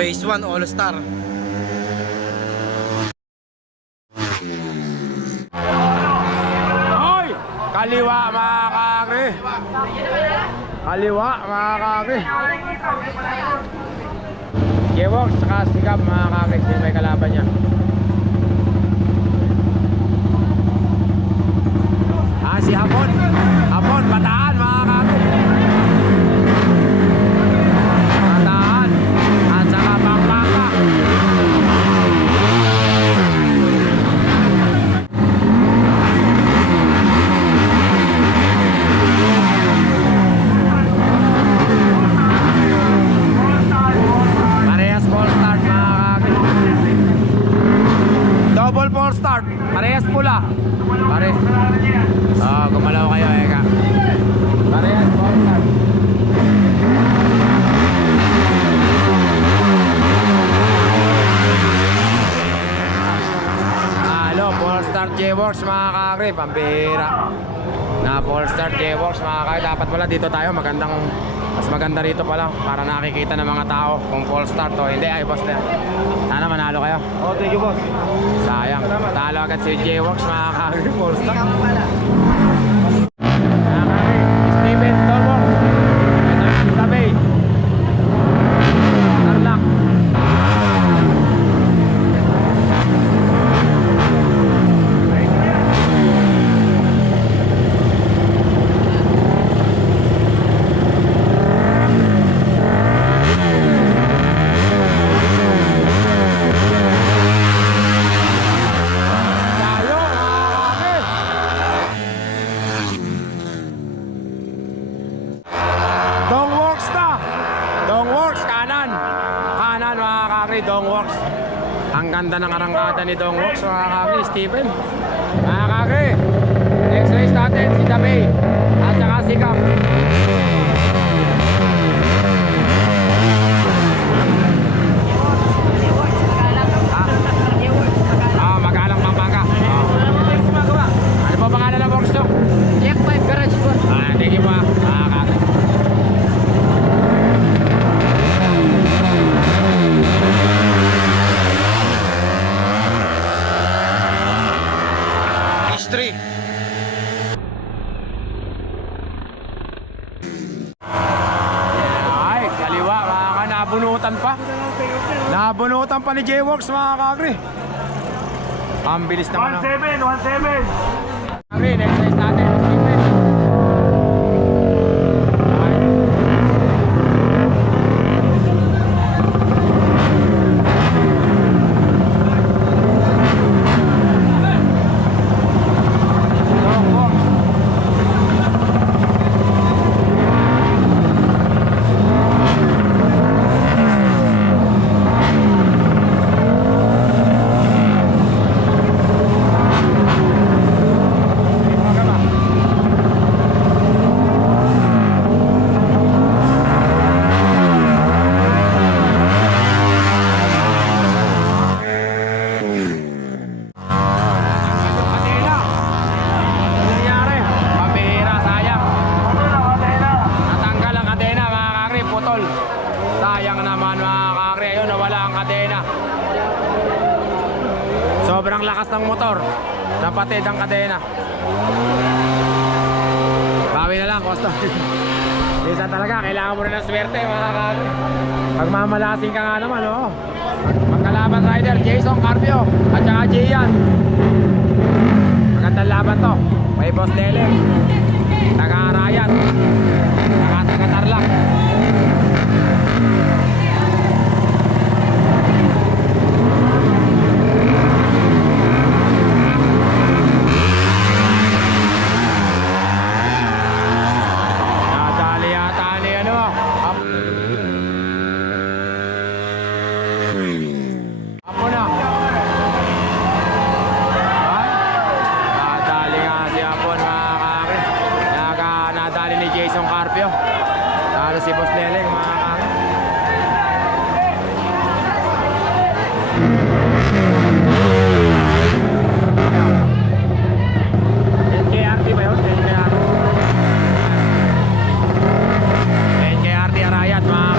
Race 1 All Star. Hoy! Kaliwa mga kakri. Kaliwa mga kakri. Gewok saka Sikap mga kakri. Sino may kalaban niya? Si Hapon. Hapon, Bataan mga kakri. Bataan. At saka Pampanga. Parehas full start mga kakri. Double full start. Parehas pula. Pare. Gumalaw kayo eka. Parehas full start. Full start J-Works mga kakri, pambihira na full start J-Works mga kakri. Dapat pala dito tayo, mas maganda rito pala para nakikita ng mga tao kung full start o hindi. Ay boss na, sana manalo kayo. Thank you boss. Sayang, talo agad si J-Works mga kakri, full start. Steven Torbo, Sabay, Tarlac. Dongworks na! Dongworks, kanan! Kanan mga kakri, Dongworks. Ang ganda ng arangkada ni Dongworks mga kakri, Steven. Mga kakri, next race natin si Dabay at saka si Cap. Magalang Pampanga. Ano po pangalan ng works nyo? Jack 5 Garage po. Thank you pa, mga kakri. History. Ay, kaliwa, nabunutan pa. Nabunutan pa ni J-Works mga kakri. Ang bilis naman. 17, 17. Kakri, next race natin. Steven. Ay. Dongworks. Kadena. Ano nangyari? Pambihira, sayang. Natanggal ang kadena mga kakri, putol. Sayang naman mga kakri, ayun nawala ang kadena. Sobrang lakas ng motor, napatid ang kadena. Bawi na lang, Costa. Isa talaga, kailangan mo rin ng swerte mga kakri. Pagmamalasing ka nga naman, oo. Magkalaban rider, Jason Carpio at saka Gian. Magandang laban to. May Boss Lele, taga-Arayat, taga-Tarlac. Nadali yata ni ano. Apo na. Nadali nga si Apon mga kakri. Nadali ni Jason Carpio. Talo si Boss Leleng mga kakri. NKRT ba yun? NKRT Arayat mga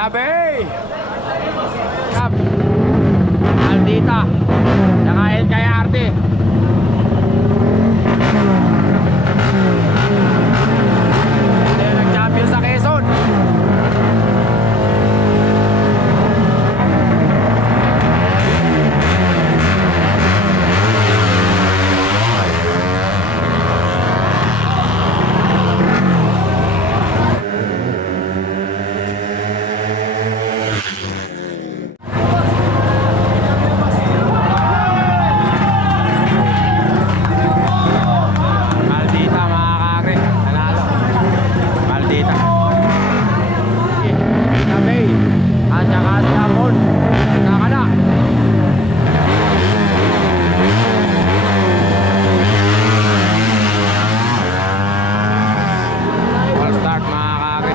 Tabi! Kap! Aldita! Nakain kay Arte! Ito yung nag-champion sa Quezon! Maldita mga kare, nanalo. Maldita. Tabi. At saka si Amon. Kakana. All start mga kare.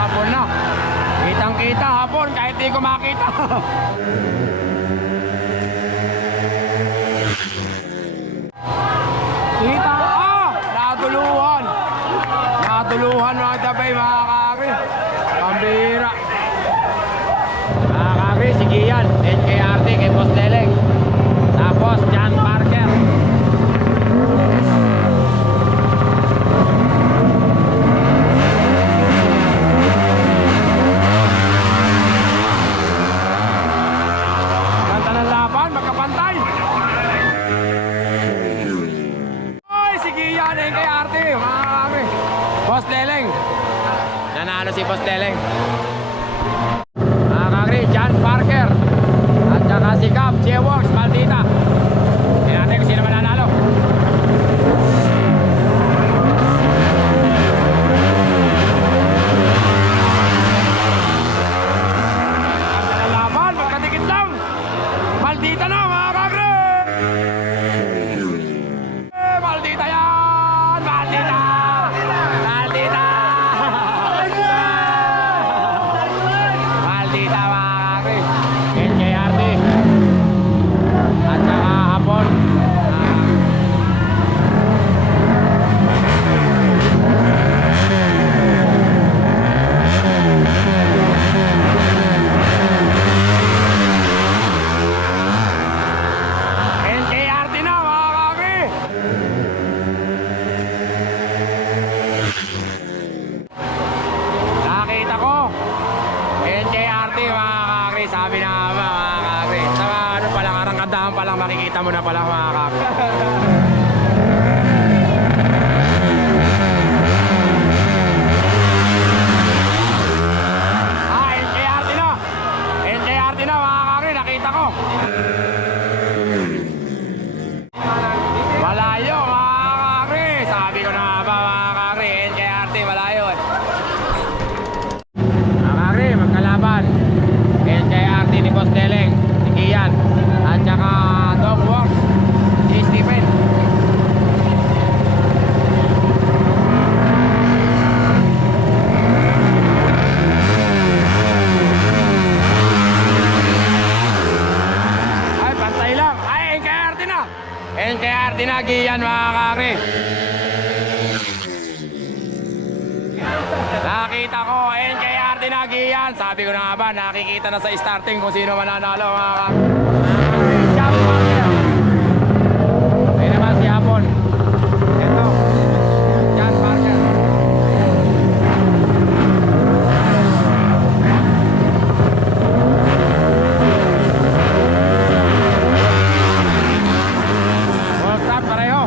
Hapon na. Kitang kita hapon kahit di ko makita. Kita natuluhan. Natuluhan mga tabay mga kare. Pambira. Mga kare, sige yan. NKRT kay Boss Deleng. Tapos John Parker. Ganda ng laban, magkapantay. Ay, sige yan, NKRT, mga kami. Boss Deleng. Nanalo si Boss Deleng. Mga kami, John Parker. At saka si Cap, J-Works, Maldita. Tingnan natin kung sino mananalo. Ganda ng laban, magkadikit lang. Maldita na mga kagre! Maldita yan! Maldita! Maldita! Maldita mga kagre! NKRT at saka hapon. NKRT na mga kagre! Nakita ko NKRT mga kagre, sabi na nga ba mga kagre. Sa ano palang arangkadahan palang makikita mo na pala mga kagre. NKRT na! NKRT na mga kagre, nakita ko. Malayo mga kagre, sabi ko na nga ba mga kagre, NKRT malayo. Mga kagre, magkalaban. NKRT ni Boss Deleng, si Kian, at saka Dog Works, si Stephen. Ay, pantay lang. Ay, NKRT na. NKRT na, Kian mga kagre. Nakita ko, NKRT na Gian. Sabi ko na nga ba, nakikita na sa starting kung sino mananalo mga John Parker. Ayun naman si Hapon. Ito, John Parker. Full stop pareho.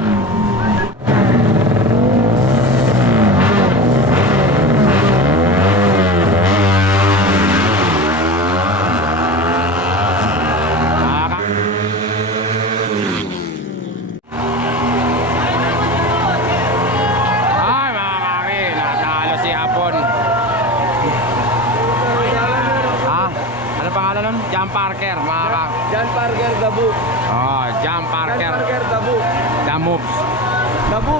John Parker, mga kak. John Parker, Dabu. Oh, John Parker. John Parker, Dabu. The moves. Dabu.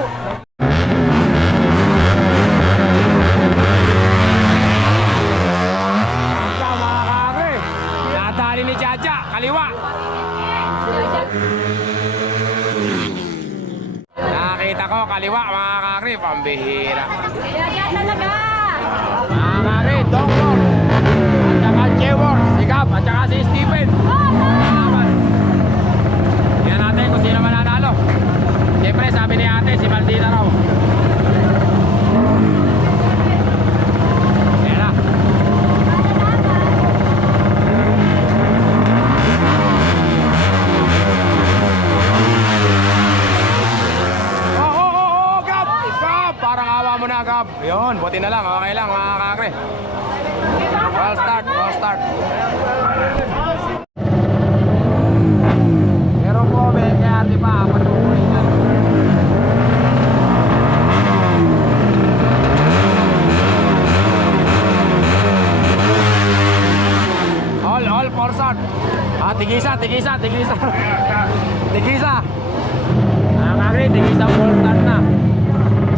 Mga kak, nadali ni Jaja, kaliwa. kaliwa mga kakri, pambihira. Kaya talaga! Mga kakri, Dong Works. At saka J-Works, si Gab, at saka si Stephen. Tingnan natin kung sino mananalo. Siyempre, sabi ni ate, si Maldita raw. Ayan na. Gab! Gab! Parang awa mo na, Gab. Yun, buti na lang. Okay lang, mga kakre. All start, all start. Pero po, may kaya di ba, patuloy na. All for start. Tigisa. Tigisa. Mga kakre, tigisa full start na.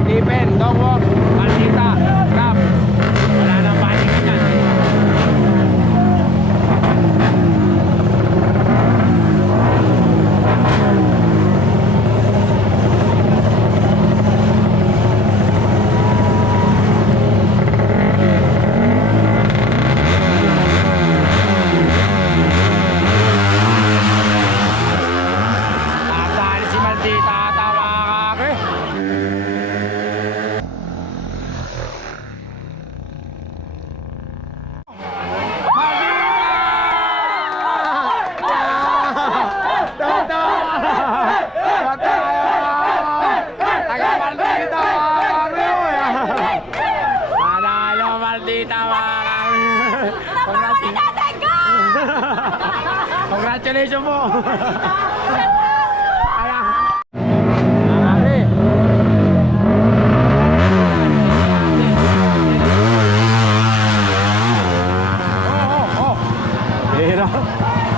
Stephen, Dong Works, Maldita, Gab. Wala nang paningan yan. Dahil si Maldita ata mga kakre. Congratulations po.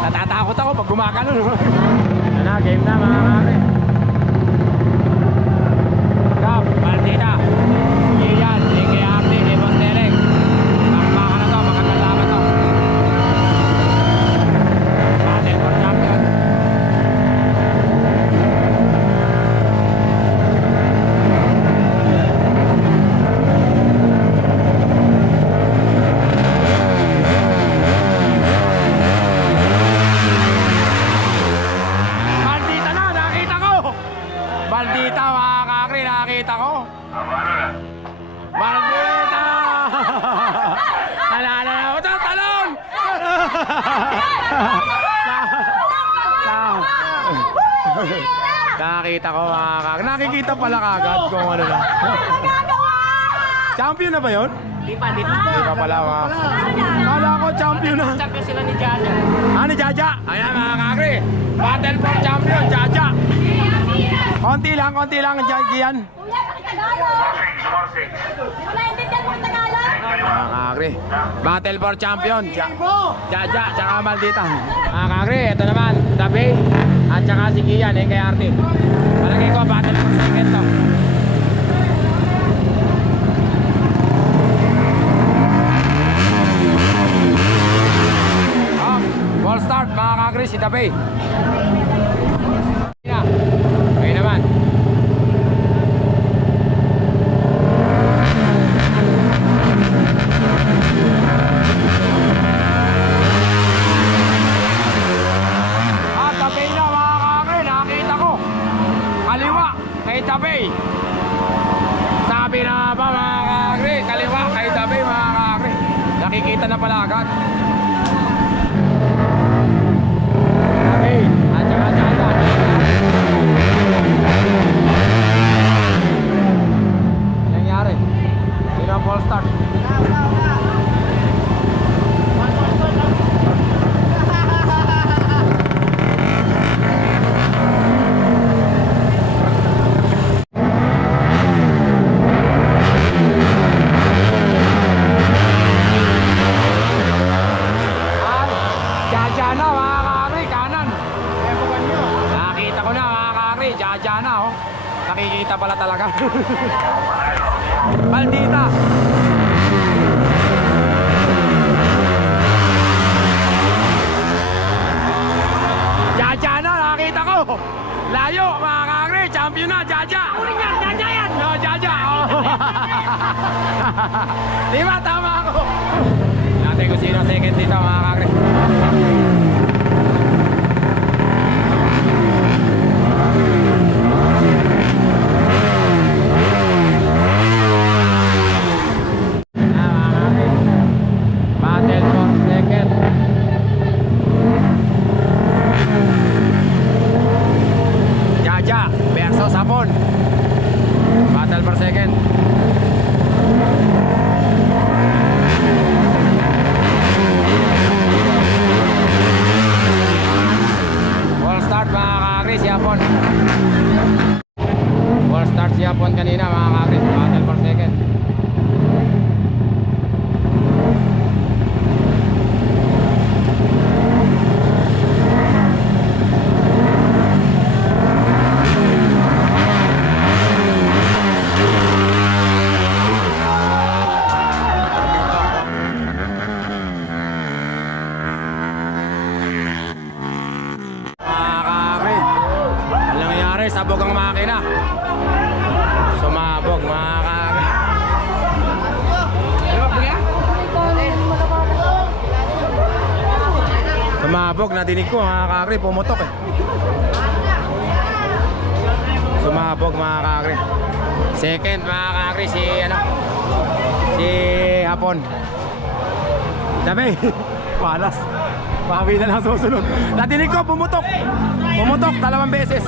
Natatakot ako pag gumakano. Ano na, game na mga kakre. Gab, Maldita, Ian, AKRT, Boss Derek. Bakbaka na to, magandang laban to. Battle for champion. Maldita na, nakita ko! Maldita mga kakri, nakita ko! Maldita! Alala na ako, talon! Nakita ko mga kakri. Nakikita pala kagad kung ano na. Champion na ba yun? Di pa. Di pa pala mga. Kala ko champion na. Champion sila ni Jaja. Ni Jaja. Ayan mga kakri. Battle for champion, Jaja. Konti lang, Gian. Kuya, pakitagalog! Wala intindihan mo Tagalog? Mga kakri. Battle for champion, Jaja, tsaka Maldita. Mga kakri, ito naman, Tabi, at tsaka si Gian, kay Arte. Palagay ko, battle for second to. Ball start, mga kakri, si Tabi. Okay naman. Tabi na mga kakri, nakita ko. Kaliwa kay Tabi. Sabi na ba mga kakri, kaliwa kay Tabi mga kakri. Nakikita na pala agad. Tabi, at saka Jaja. Nangyari. Sino ang ball start? Jaja na mga kakri, kanan. Nakita ko na mga kakri, Jaja na oh. Nakikita pala talaga. Maldita. Jaja na, nakita ko. Layo mga kakri, champion na, Jaja. Uli niya, Jaja. kung sino second dito mga kakri. Battle for second. Jaja versus Hapon. Battle for second. Wall start mga kakri si Hapon. Wall start si Hapon kanina mga kakri. Battle for second. Sabog ang makina. Sumabog mga kakri. Sumabog, nadinig ko mga kakri, pumutok eh. Sumabog mga kakri. Second mga kakri si si Hapon. Sabi, palas. Pawi na lang susunod. Nadinig ko, pumutok. Pumutok, 2 beses.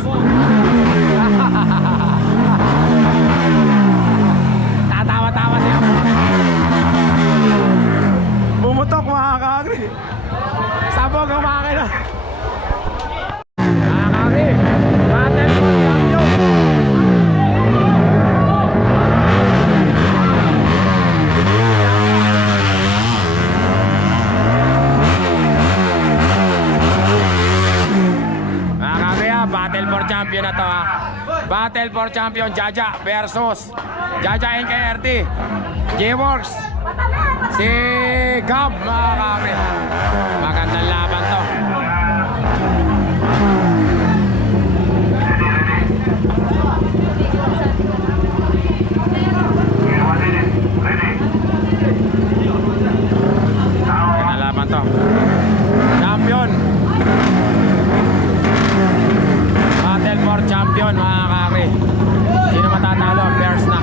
Tatawa-tawa siya. Pumutok mga kakri. Sabog ang makina. Mga kakri, battle for champion. Battle for champion na to ha. Battle for champion Jaja versus Jaja NKRT J-Works si Gab mga kakri. Magandang laban to. Magandang laban to. Champion. Battle for champion mga kakri. Sino matatalo? Pairs na.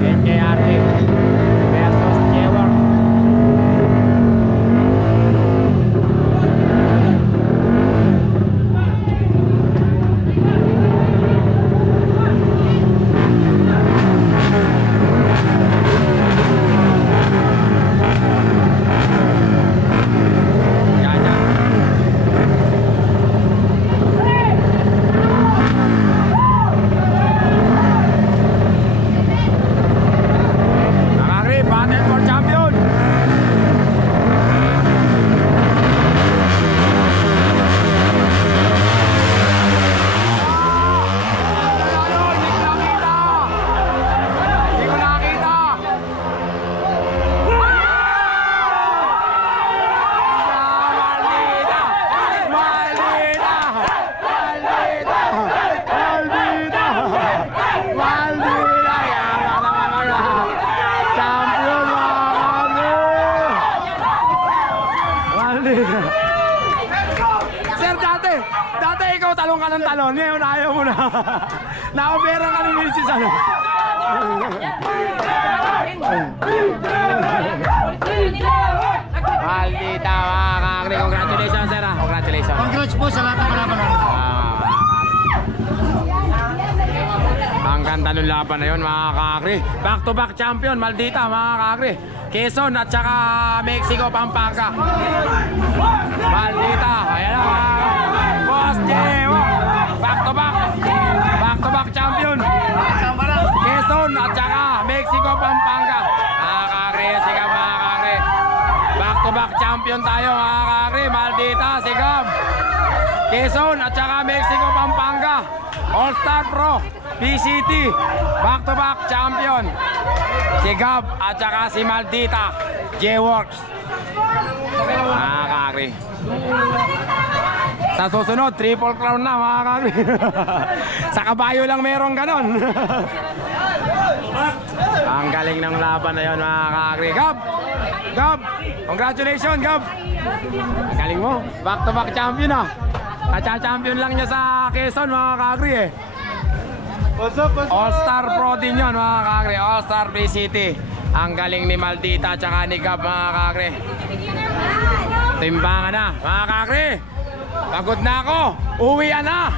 NKRT versus J-Works. Sir, dati ikaw talong ka ng talon, ngayon ayaw mo na. Naopera ka ni Mrs. ano. Maldita mga kakri, congratulations sir ha, congratulations. Congrats po sa lahat ng kalaban namin. Ang ganda ng laban na yun mga kakri. Back to back champion, Maldita mga kakri. Quezon at saka Mexico, Pampanga. Maldita, ayan na Boss Jewo. Back to back champion. Quezon at saka Mexico, Pampanga. Mga kakri, sige mga kakri. Back to back champion tayo mga kakri. Maldita, sigab. Quezon at saka Mexico, Pampanga. All Star Pro PCT, back to back champion. Si Gab at saka si Maldita J-Works. Kakri. Sa susunod, triple crown na mga kakri. Sa kabayo lang merong ganon. Ang galing ng laban na yun mga kakri. Gab! Gab! Congratulations Gab! Ang galing mo, back to back champion ah. Kacha-champion lang niya sa Quezon mga kakri eh. What's up? All-Star Pro din yun mga kakri. All-Star Bay City. Ang galing ni Maldita tsaka ni Gab mga kakri. Timbangan na mga kakri. Pagod na ako. Uwian na.